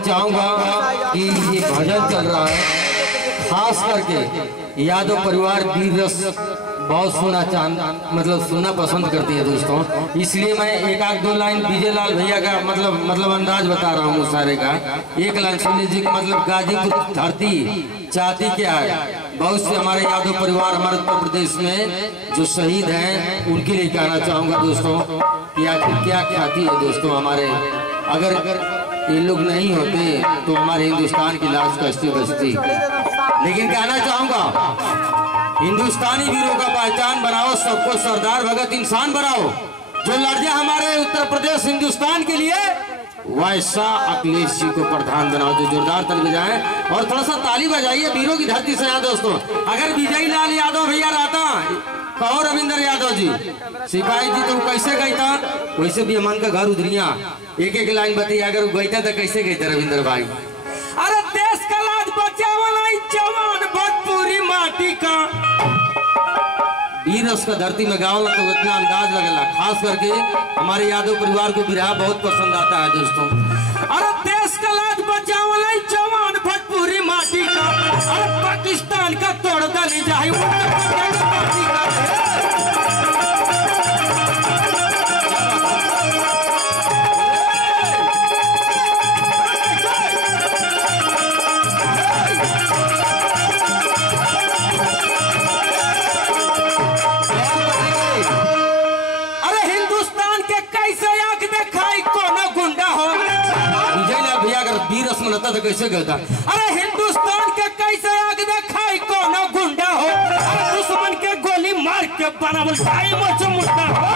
चाहूंगा कि ये भजन चल रहा है, खास करके यादव परिवार वीर रस बहुत सुनना पसंद करती है दोस्तों। इसलिए मैं एक आध दो लाइन विजय लाल भैया का मतलब अंदाज बता रहा हूँ सारे का। एक लाइन सुन लीजिए। मतलब गाजीपुर धरती चाहती क्या है, बहुत से हमारे यादव परिवार हमारे उत्तर प्रदेश में जो शहीद हैं उनके लिए कहना चाहूँगा दोस्तों कि आखिर क्या ख्याति है दोस्तों हमारे। अगर ये लोग नहीं होते तो हमारे हिंदुस्तान की लाश कैसे बचती। लेकिन कहना चाहूँगा हिंदुस्तानी वीरों का पहचान बनाओ, सबको सरदार भगत इंसान बनाओ। जो लड़ जाए हमारे उत्तर प्रदेश हिंदुस्तान के लिए वैसा अखिलेश जी को प्रधान बनाओ। जो जोरदार ताली बजाएं और थोड़ा सा ताली बजाइए वीरों की धरती से। यहाँ दोस्तों अगर विजय लाल यादव भैया रहता, कहो रविंद्र यादव जी सिपाही जी तो कैसे गई था, वैसे भी अमन का घर उधरिया। एक एक लाइन बताइए, अगर गई था तो कैसे गई था रविंद्र भाई। अरे देश का लाज बचावल जवान भोजपुरी माटी का वीर उसका धरती में गाँव तो इतना अंदाज लगेगा। खास करके हमारे यादव परिवार को बिरहा बहुत पसंद आता है दोस्तों। अरे देश का लाज बचावल जवान भोजपुरी माटी का, अरे पाकिस्तान का तोड़ दली जाए तो कैसे कहता। अरे हिंदुस्तान के कैसे आग दिखाई कोनो गुंडा हो, अरे दुश्मन के गोली मार के बनावल भाई मुझे मुद्दा हो।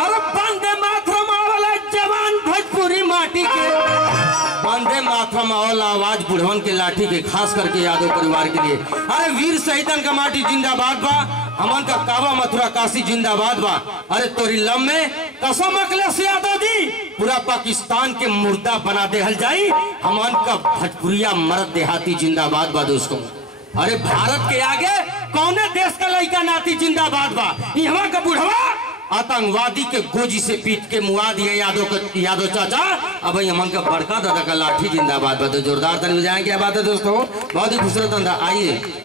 अरे वंदे मातरम वाला जवान भोजपुरी माटी के, वंदे मातरम वाला आवाज बुढ़वन के लाठी के, खास करके यादव परिवार के लिए। अरे वीर शहीदन का माटी जिंदाबाद बा, अमन का काबा मथुरा काशी जिंदाबाद बा। अरे तोरी लम में कसम अखिलेश यादव जी पूरा पाकिस्तान के मुर्दा बना दे हल जाई। अमन का भोजपुरिया मर्द देहाती जिंदाबाद बा दोस्तों। अरे भारत के आगे कौने देश का लड़का नाती जिंदाबाद बा। यहाँ का बुढ़वा आतंकवादी के गोजी से पीट के मुआ दिए यादव चाचा। अब अमन का बड़का दादा का लाठी जिंदाबाद बा। तो जोरदार ताली बजाएं। क्या बात है दोस्तों, बहुत ही खूबसूरत अंदाज। आइए